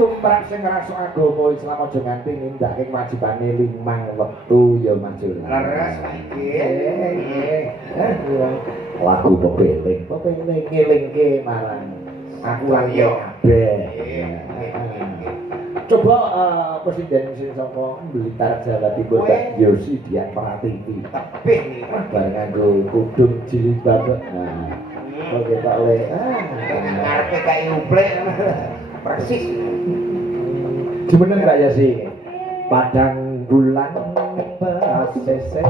tumrap sing ngrasuk agama Islam aja nganti nindakake kewajibane 5 wektu ya Majul. Leres iki. Lagu pepeling ngelingke marang aku lan kabeh. Coba presiden sing saka Blitar Jawa Timur Pak Yosi Dian Pratiwi. Tebih iki. Bareng nganggo kudung jilbab. Nah, oke Pak Le. Ngarepe kaya uplek. Persis. Gimana Mbak Yasi? Padang bulan pasese.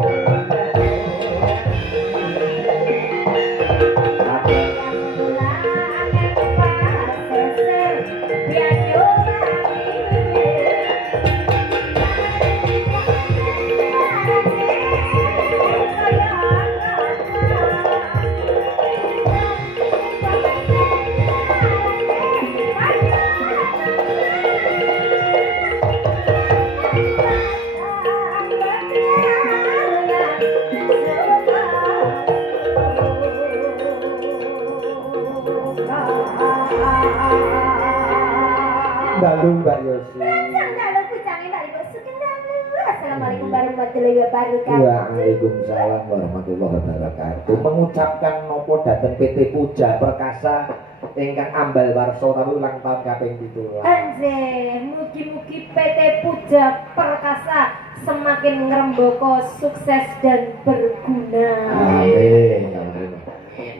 Dalu Mbak Yosi. Dalu pucange Mbak Ibu Sugeng dalu. Assalamualaikum warahmatullahi wabarakatuh. Waalaikumsalam warahmatullahi wabarakatuh. Mengucapkan nopo dateng PT Puja Perkasa ingkang ambal warsa tapi ulang tahun kaping 17. Anjir, mugi-mugi PT Puja Perkasa semakin ngrembaka sukses dan berguna. Amin. Amin.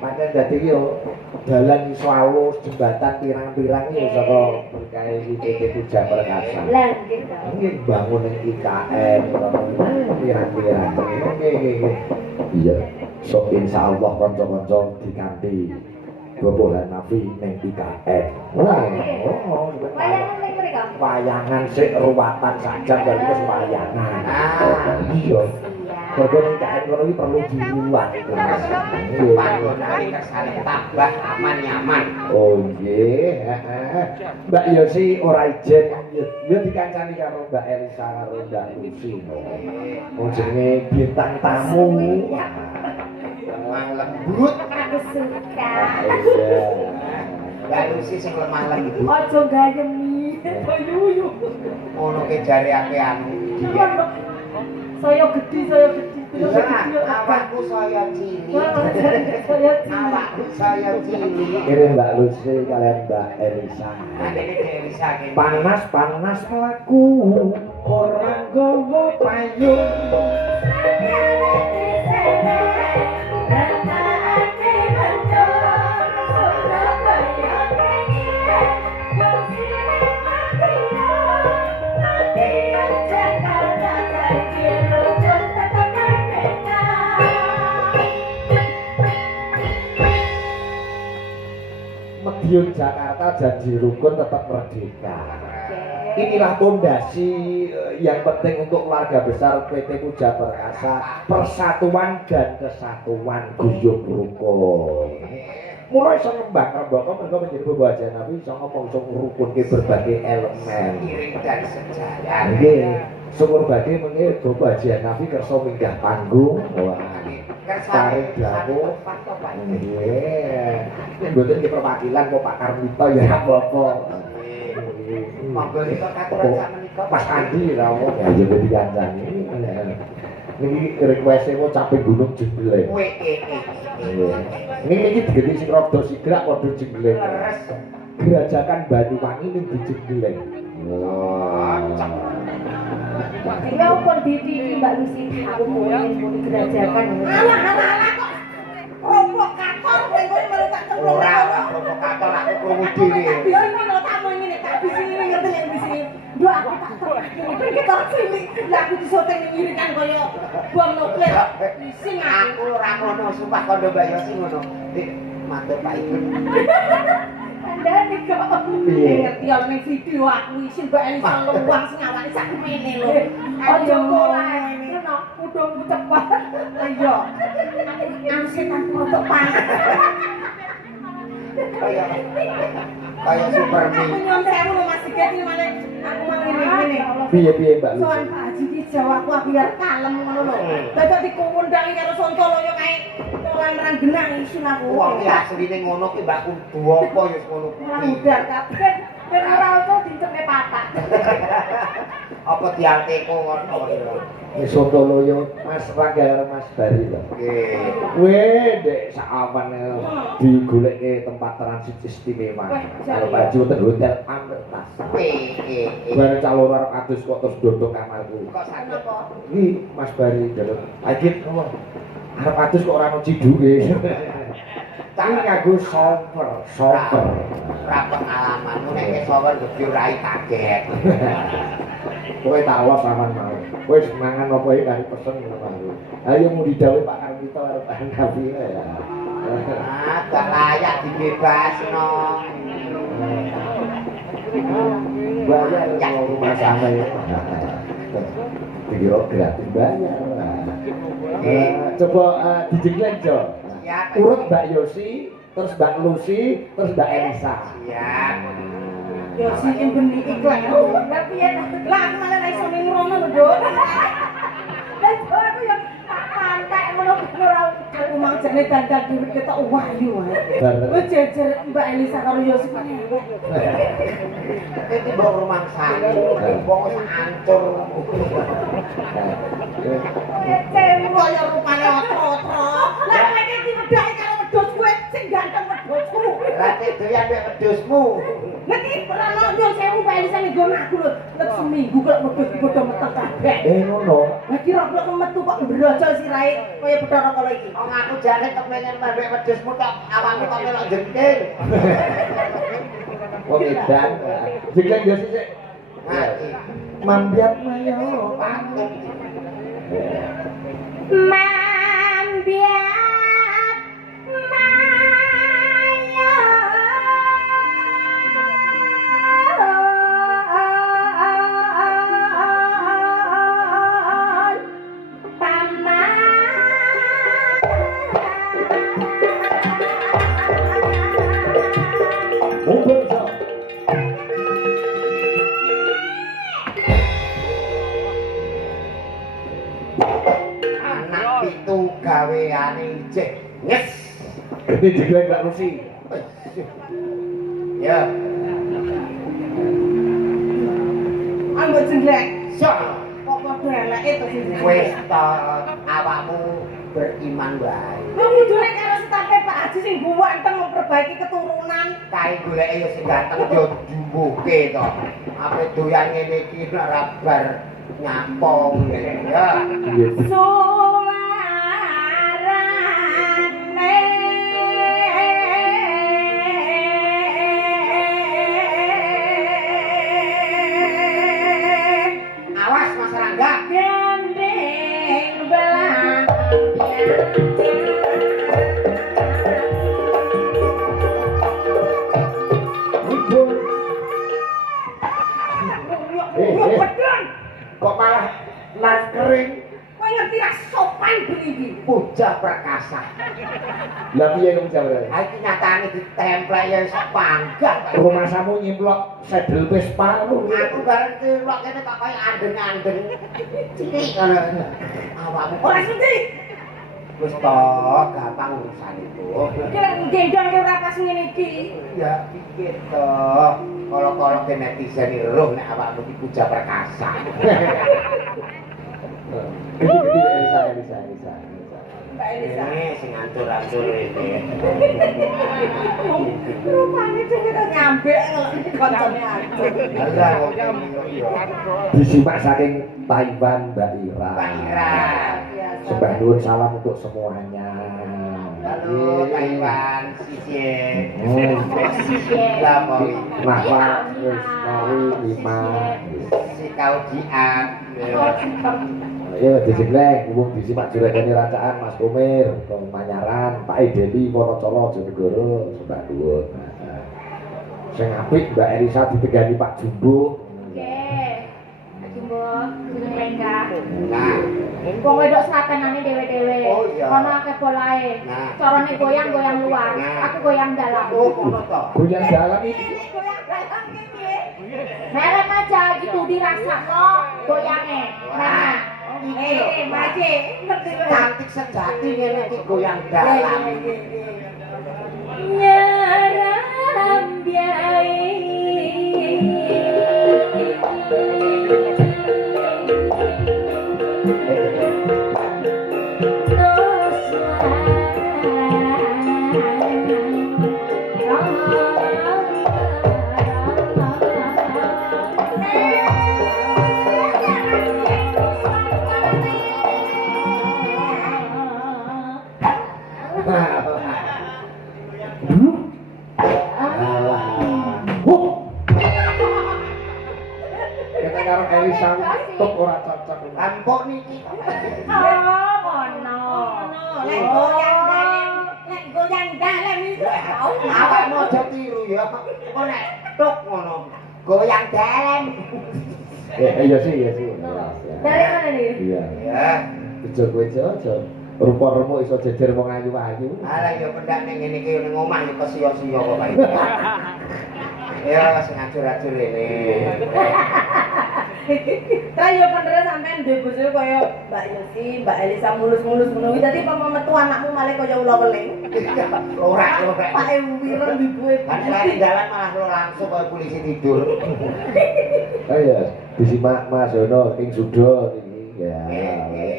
Pancen dadi yo dalan iso alus jembatan pirang-pirang yo saka berkah PT Puja Perkasa. Lah nggih to. Nggih bangun ing IKN pirang-pirang. Nggih. Iya. Sok insyaallah kanca-kanca dikanthi Bobolan Nafi ning IKN. Wayangan ning mriko. Wayangan sik ruwatan saja karo wis wayangan. Iya. Kok ning IKN ngono iki perlu diruwat. Panggonane kersane tambah aman nyaman. Oh nggih, Mbak Yosi ora ijen ya dikancani karo Mbak Elisa karo Mbak Lucy. Wong jenenge bintang tamu. Lemah lembut. Aku suka. Mbak Lucy sing lemah lembut. Aja gayemi. Yuyu. Ngono ke jare ake anu. Saya gede. Awakku saya cilik. Saya cilik. Awakku saya cilik. Ini Mbak Lucy kalian Mbak Elisa. Elisa kene. Panas mlaku ora nggawa payung. Madiun Jakarta janji rukun tetap merdeka. Inilah pondasi yang penting untuk keluarga besar PT Puja Perkasa, persatuan dan kesatuan guyub rukun. Mulai iso ngembang-ngembang mereka menjadi pembaca Nabi iso ngomong rukun ke berbagai elemen. Iring dan sejalan. Nggih, syukur badhe mengke pembaca Nabi kersa minggah panggung. Wah. Tarik daku. Nggih. Nek mboten ki perwakilan kok Pak Karmito ya apa-apa. Monggo nika katuran sak menika Mas Andi ra wong ya yo dikancani. Niki request-e kok capek gunung Jembleng. Niki digeti sing rada sigrak padha Jembleng. Gerajakan Banyuwangi ning di Jembleng. Ya pun di Mbak Lucy aku pengen gerajakan. Alah kok provokator kowe malah tak terus. Ora provokator aku krungu dhewe. Bisa ngono tamu ngene tak bisa ngerti nek bisa Ndak aku tak terpaksa kita cilik. Lah aku disoting ngiringan kaya bom nuklir. Ising Aku ora ngono, sumpah kondo Mbak Yosi ngono. Dik, matur Pak Ibu. Andane kok ngerti ana ning video aku isin Mbak Elisa luwang sing awake sak mene lho. Aja ora ngono, udungku cepat. Iya. Aku setan foto pas. Kaya Superman. Aku nyontek aku lho Mas Siget iki malah aku mau ngene-ngene. Piye Mbak Lucy? Soal Pak Haji ki jawabku biar kalem ngono lho. Dadak dikuwundangi karo Sontolo yo kae tolan ranggenang isin aku. Wong iki asline ngono ki Mbak Kudu apa ya ngono Ora kuwi. mudar kabeh. Ben ora ono dincekne patah. Apa dialteko ngono ya. Wis Sontoloyo Mas Rangga karo Mas Bari lho. Nggih. Kowe ndek sawan digoleke tempat transit istimewa. Kalau baju ten hotel Amertas. Bareng calon arep adus kok terus dodok kamarku. Kok sakit kok? Iki Mas Bari njaluk. Lagi apa? Arep adus kok ora ono ciduke. Ini nganggo software. Ora pengalamanmu nek wis sower gede ora kaget. Kowe tak awas aman mau. Wis mangan apa iki kari pesen ngono. Ayo mau didhawuhi Pak Karmito karo Pak Nabi ya. Ah, gak layak dibebasno. Bayar kalau rumah sana ya. Video gratis bayar. Coba dijegleng Jo. Siap. Urut Mbak Yosi, terus Mbak Lucy, terus Mbak Elisa. Siap. Yo sing benih iklan. Lah piye lah aku malah iso ngrono lho, Dok. Lah aku yo pantek ngono ora aku mang jane dandan dhewe ketok wahyu wae. Wis jejer Mbak Elisa karo Yosi meneh. Iki mbok rumah sani, wong wis ancur. Cewek kaya rupane otro-otro. Lah kowe iki dibedhaki karo wedhus kowe sing ganteng wedhusku. Rate doyan mek wedhusmu. Ngerti ora nyuwun sewu Mbak Elisa ning nggon aku lho. Nek seminggu kok wedhus padha metek kabeh. Ngono. Lah kira kok metu kok brojol sirahe kaya Bathara Kala iki. Wong aku jane kepengin mbek wedhusmu tok awakmu kok melok jengking. Wong edan. Jegleng Yosi sik. Mati. Mambiat mayo. Patut. Mambiat mayo Mumpung so. Anak itu gaweane ijek. Yes. Ini jegleng Mbak Lucy. Ya. Anggo jenglek. Sok. Kok padha eleke to sing. Wis to awakmu beriman wae. Lu kudune karo setape Pak Haji sing guwanteng memperbaiki keturunan. Kae goleke ya sing ganteng yo dumbuhke to. Ape doyan ngene iki ora bar nyapong ya. Suarane Awas Mas Rangga. gendeng belang. Mumpung. Bedon. Kok malah nas kering? Kowe ngerti ra sopan iki. Puja Prakasa. Lah piye kamu jawab? Ha iki nyatane ditemplek ya iso panggah. Rumah samu nyimplok sedel Vespa lho. Aku bareng cilok kene kok kaya andeng-andeng. Cilik ngono. Awakmu kok Ora sudi. wis to gampang urusan itu. Kira gendong ora pas ngene iki. Ya pikir to. Kalau ke netizen roh nek awakmu iki Puja Prakasa. Ini Elisa. Mbak Elisa. Ini sing ancur-ancur ini. Rupane dhewe kok nyambek kancane aku. Alah kok ngono ya. Disimak saking Taiwan Mbak Ira. Mbak Ira. Sembah nuwun salam untuk semuanya. Halo Taiwan, sisye. Oh. Sisye. Lah mau. Nah, Pak, wis mau kali 5. Si kau diam. Iya dijeglek umum disi Pak Jurekane racaan Mas Komir, Manyaran, Pak Edeli Wonocolo Jonegoro, Mbak Dhuwur. Sing apik Mbak Elisa ditegani Pak Jumbo. Oke. Jumbo Gunung Lengga. Nah, Wong wedok seratenane dhewe-dhewe. Oh, iya. Kono akeh polahe. Nah. Carane goyang-goyang luar, Nah. aku goyang dalam. oh ngono to. Goyang dalam iki. Goyang dalam ki piye? Merem aja gitu dirasakno goyange. Nah. Maje, ngerti kowe? Cantik sejati ngene iki goyang dalam. Nyaram biae. Kita karo Elisa tok ora cocok. Lampok niki. Oh, kono. Lek goyang dalem iki. Awakmu aja tiru ya. Kok nek tuk ngono. Goyang dalam. Iya sih, iya sih. Dari mana nih? Iya. Ya. Bejo kowe aja. Rupa-rupa iso jejer wong ayu-ayu. Alah ya pendak ning ngene iki ning omah ya kesiyo-siyo kok Pak. Ya sing acur-acur ini. Lah yo bener sampean duwe bojo kaya Mbak Yosi, Mbak Elisa mulus-mulus ngono kuwi dadi apa metu anakmu malah kaya ula weling. Ora. Pak wireng ibuke. Kan lek jalan malah lo langsung kaya polisi tidur. Oh iya, disimak Mas Yono King Sudo iki ya.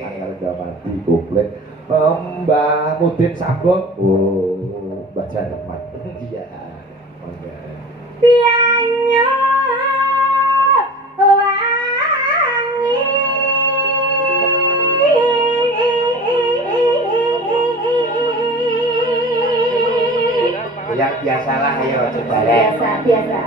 Angker Gapati komplit. Mbak Mudin Sabon. Oh, Mbak Janeman. Iya. Oke. Pianyo wangi. Ya biasalah ayo coba Biasa.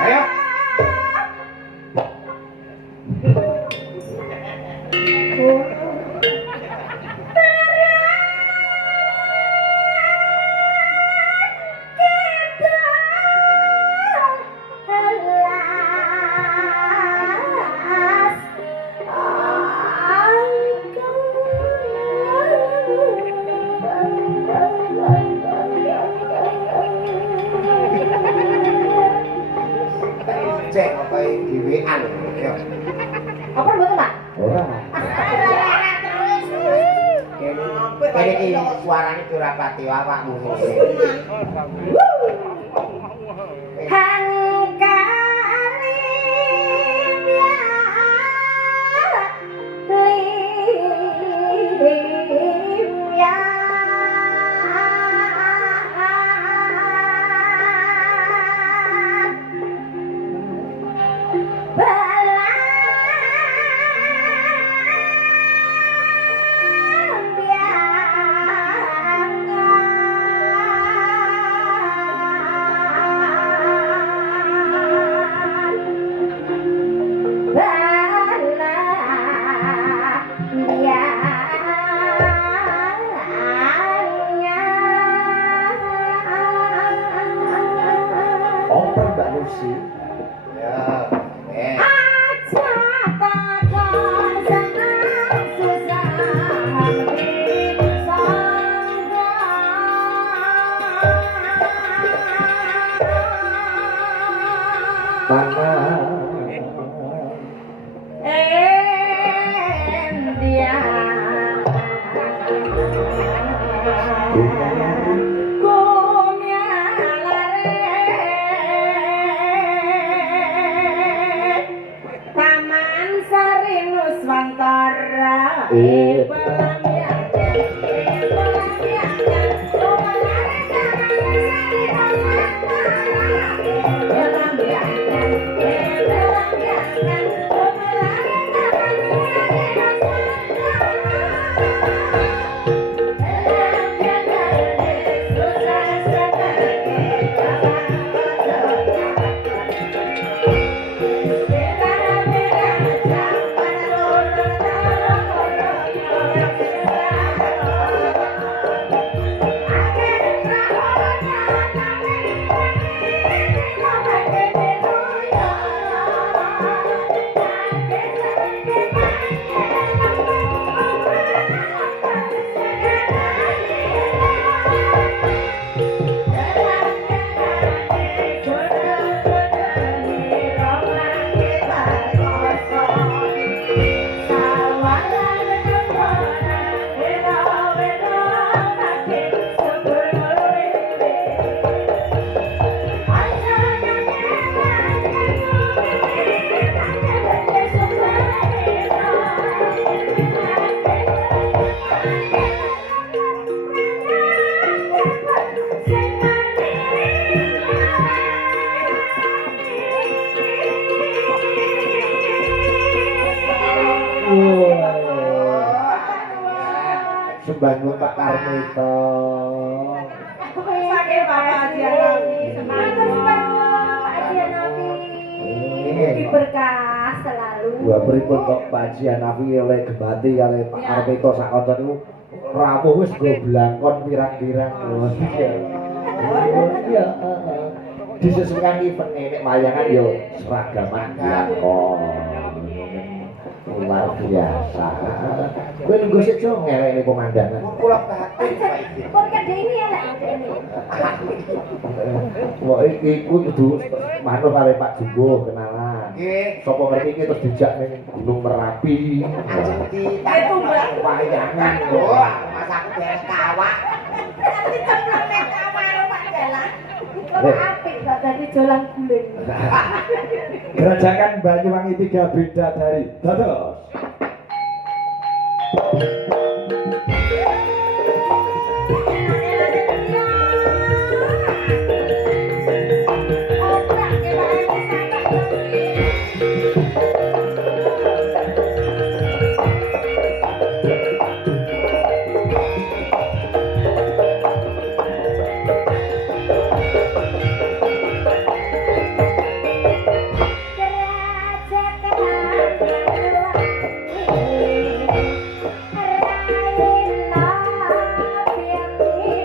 Ayo. Cek apa dhewean ya. Apa mboten, Pak? Ora. Kene iki suarane durapati awakmu. Oper Mbak Lucy. Ya. Pak Karmito. Saking Bapak Haji Hanafi. Matur suwun Pak Haji Hanafi. Berkah selalu. Gua pripun kok Pak Haji Hanafi oleh Gebati kali Pak Karmito sak kanca niku rawuh wis go blangkon pirang-pirang. Iya, disesuaikan event nek wayangan yo seragaman blangkon. Luar biasa. Kowe nunggu sik jo ngelekne pemandangan. Kula batin Pak iki. Kok kade ini ya Lek? Wah iki kudu manut karo Pak Jumbo kenalan. Nggih. Sapa ngerti iki terus dijak ning Gunung Merapi. Ajeng Itu, Mbak. Wayangan lho. Oh, masak beres kawak. Cemplung ning kamar Pak Dalan. Kok apik kok dadi jolang guling. Gerajakan Banyuwangi 3 Bidadari. Dados. Rain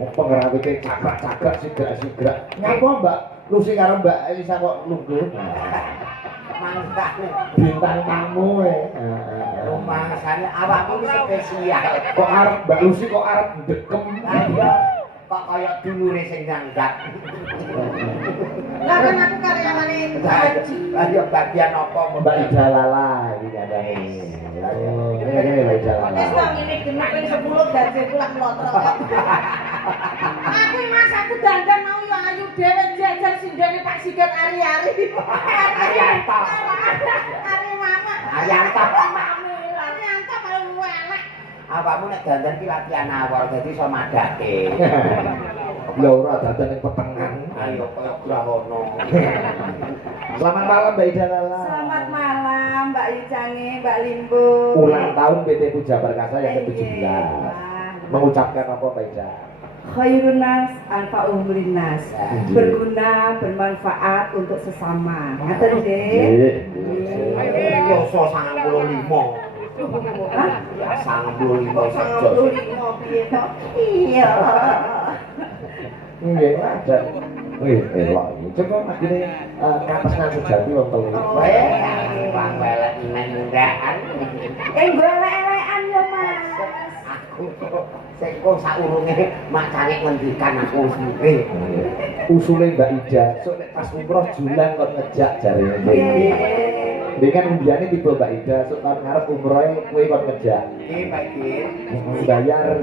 Pengerawite cakrak-cakrak sigrak-sigrak. Ngapa Mbak Lucy karo Mbak Elisa kok lungguh? Mangkat Bintang tamu rumangsane awakmu spesial. Kok arep Mbak Lucy kok arep ndekem. Ayo kok kaya dulure sing nyanggat. Lah kan aku karyawane Haji. Ayo bagian apa Mbak Ida Lala iki kadane. Ini Mbak Ida Lala. Wis kok ngene genep ping 10 gajeku lak mlotrok. Aku Mas aku dandan mau yo ayu dhewe jajar sindene Pak Sigat ari-ari. Arianto. Ari mama. Arianto. Arianto paling elek. Awakmu nek dandan ki latihan awor dadi iso madake. Ya ora dadan ning petengan. Ayo kaya grahono. Selamat malam Mbak Ida Lala. Selamat malam Mbak Icange, Mbak Limbo. Ulang tahun PT Puja Perkasa yang ke-17. Mengucapkan apa Mbak Ida? Khairun nas anfa'uhum linnas. Berguna, bermanfaat untuk sesama. Ngaten nggih. Yo so 95. Hah? Ya 95 saja. 95 piye to? Iya. Nggih, ada. Wih, elok iki. Coba makine kapesnan sejati wong telu. Wae, bang welek mendahan. Golek-elekan yo Mas. Aku sing kok saurunge mak cari ngendikan aku sendiri. Usule Mbak Ida, sok nek pas umroh julang kon ngejak jarene. Dia kan undiane tiba Mbak Ida, sok tahun ngarep umrohe kowe kon ngejak. Iki Pak Ki. Bayar.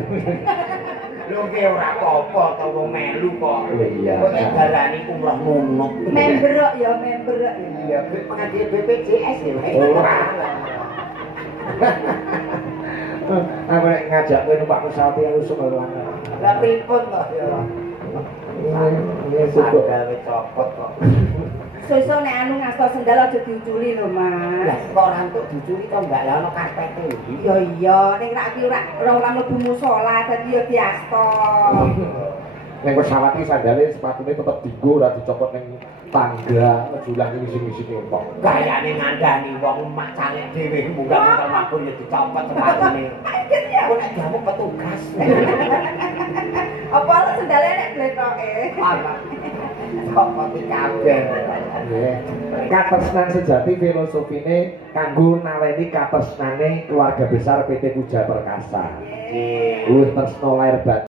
Lho ki ora apa-apa to wong melu kok. Iya. Kok darani umroh nunuk. Memberok ya, memberok. Iya, pengadil BPJS ya. Ora. Aku nek ngajak kowe numpak pesawat yang usuk lan. Lah pripun to ya. Ini sebut. Gawe copot kok. Sesuk nek anu ngasto sendal aja diuculi lho, Mas. Lah kok ora entuk dicuri to Mbak, lah ono karpete iki. Ya iya, ning rak ki ora mlebu musala dadi ya diasto. Ning pesawat iki sandale sepatune tetep dienggo ora dicopot ning tangga, ngejulang ngisi-ngisi kempok. Gayane ngandani wong mak cangek dhewe munggah motor mabur ya dicopot sepatune. Kok nek jamu petugas. Apa lu sendale nek bletoke? Apa? Copot kabeh. Nggih. Katresnan sejati filosofine kanggo naweni katresnane keluarga besar PT Puja Perkasa. Nggih. Luwih tresna lair batin.